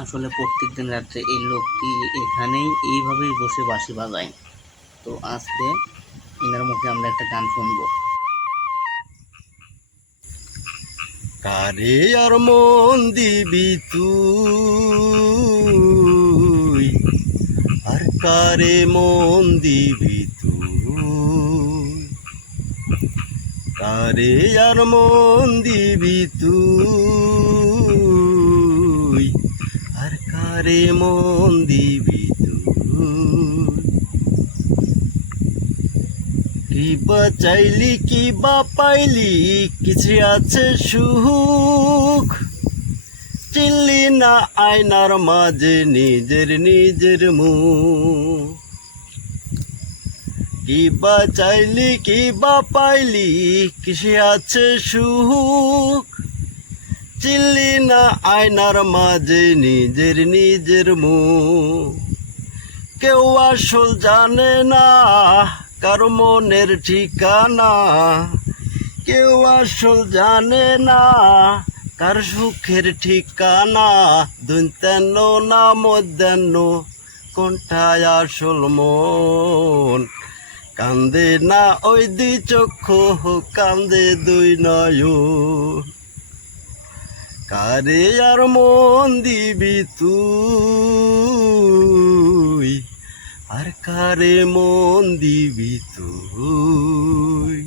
আসলে প্রত্যেকদিন রাত্রে এই লোকটি এখানেই এইভাবেই বসে বাঁশি বাজায়। তো আজকে এনার মুখে আমরা একটা গান শুনবো। কারে আর মন দিবি তুই, আর কারে মন দিবি তুই, কারে আর মন দিবি তুই, আর কারে মন দিবি তুই। কি বা চাইলি কি বা পাইলি, কিছু আছে সুখ, চিনলি না আয়নার মাঝে নিজের নিজের মুখ। কি বা চাইলি কি বা পাইলি, কিসে আছে সুখ, চিনলি না আয়নার মাঝে নিজের নিজের মুখ। কেউ আসল জানে না কার মনের ঠিকানা, কেউ আসল জানে না কার সুখের ঠিকানা। দৈন্তান্ন না মধ্যাহ্ন, কোনটায় আসল মন। কান্দে না ওই দুই চক্ষু, কান্দে দুই নয়ন। কারে আর মন দিবি তুই, আর কারে মন দিবি তুই।